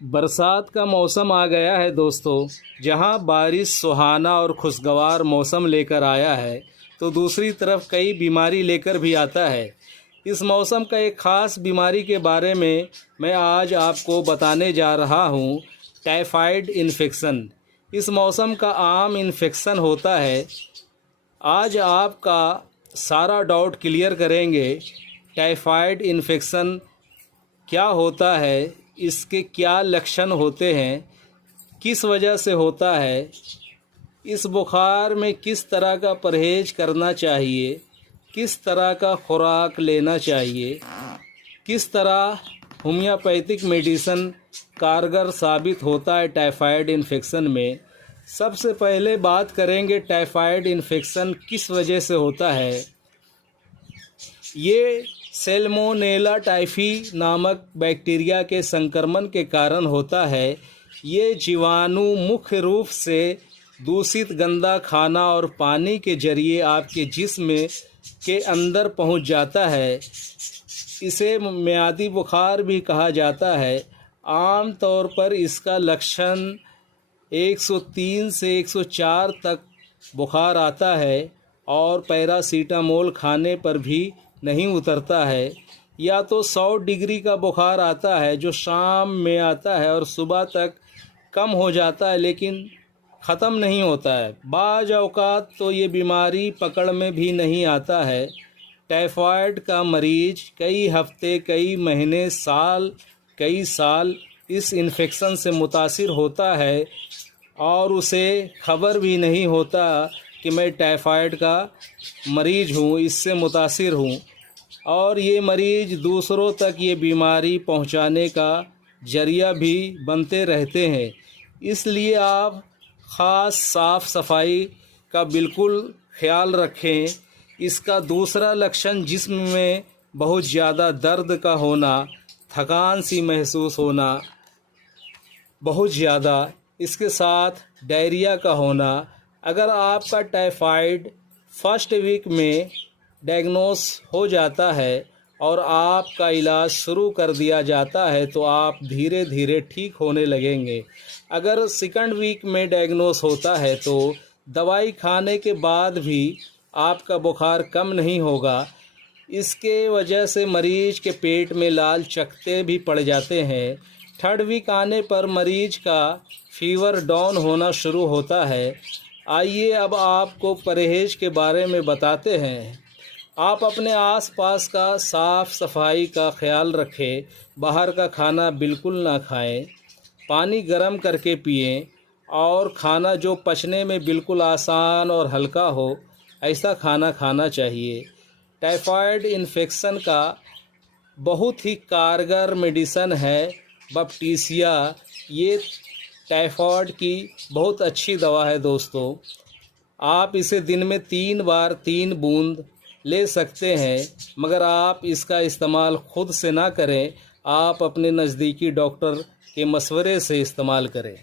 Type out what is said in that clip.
बरसात का मौसम आ गया है दोस्तों। जहां बारिश सुहाना और खुशगवार मौसम लेकर आया है, तो दूसरी तरफ कई बीमारी लेकर भी आता है। इस मौसम का एक ख़ास बीमारी के बारे में मैं आज आपको बताने जा रहा हूं, टाइफाइड इन्फेक्शन। इस मौसम का आम इन्फेक्शन होता है। आज आपका सारा डाउट क्लियर करेंगे। टाइफाइड इन्फेक्शन क्या होता है, इसके क्या लक्षण होते हैं, किस वजह से होता है, इस बुखार में किस तरह का परहेज करना चाहिए, किस तरह का खुराक लेना चाहिए, किस तरह होम्योपैथिक मेडिसिन कारगर साबित होता है टाइफाइड इन्फेक्शन में। सबसे पहले बात करेंगे टाइफाइड इन्फेक्शन किस वजह से होता है। ये सैल्मोनेला टाइफी नामक बैक्टीरिया के संक्रमण के कारण होता है। ये जीवाणु मुख्य रूप से दूषित गंदा खाना और पानी के जरिए आपके जिस्म के अंदर पहुंच जाता है। इसे मियादी बुखार भी कहा जाता है। आम तौर पर इसका लक्षण 103 से 104 तक बुखार आता है और पैरासीटामोल खाने पर भी नहीं उतरता है। या तो 100 डिग्री का बुखार आता है जो शाम में आता है और सुबह तक कम हो जाता है लेकिन ख़त्म नहीं होता है। बाज़ औक़ात तो ये बीमारी पकड़ में भी नहीं आता है। टाइफाइड का मरीज कई हफ्ते, कई महीने, कई साल इस इन्फेक्शन से मुतासिर होता है और उसे खबर भी नहीं होता कि मैं टाइफाइड का मरीज हूँ, इससे मुतासिर हूँ। और ये मरीज दूसरों तक ये बीमारी पहुँचाने का जरिया भी बनते रहते हैं। इसलिए आप ख़ास साफ़ सफाई का बिल्कुल ख्याल रखें। इसका दूसरा लक्षण जिस्म में बहुत ज़्यादा दर्द का होना, थकान सी महसूस होना बहुत ज़्यादा, इसके साथ डायरिया का होना। अगर आपका टाइफाइड फर्स्ट वीक में डायग्नोस हो जाता है और आपका इलाज शुरू कर दिया जाता है तो आप धीरे धीरे ठीक होने लगेंगे। अगर सेकंड वीक में डायग्नोस होता है तो दवाई खाने के बाद भी आपका बुखार कम नहीं होगा। इसके वजह से मरीज के पेट में लाल चकत्ते भी पड़ जाते हैं। थर्ड वीक आने पर मरीज का फीवर डाउन होना शुरू होता है। आइए अब आपको परहेज के बारे में बताते हैं। आप अपने आसपास का साफ़ सफाई का ख्याल रखें। बाहर का खाना बिल्कुल ना खाएं। पानी गर्म करके पिएं और खाना जो पचने में बिल्कुल आसान और हल्का हो ऐसा खाना खाना चाहिए। टाइफाइड इन्फेक्शन का बहुत ही कारगर मेडिसिन है बपटीसिया। ये टाइफाइड की बहुत अच्छी दवा है दोस्तों। आप इसे दिन में 3 बार 3 बूंद ले सकते हैं, मगर आप इसका इस्तेमाल खुद से ना करें। आप अपने नज़दीकी डॉक्टर के मशवरे से इस्तेमाल करें।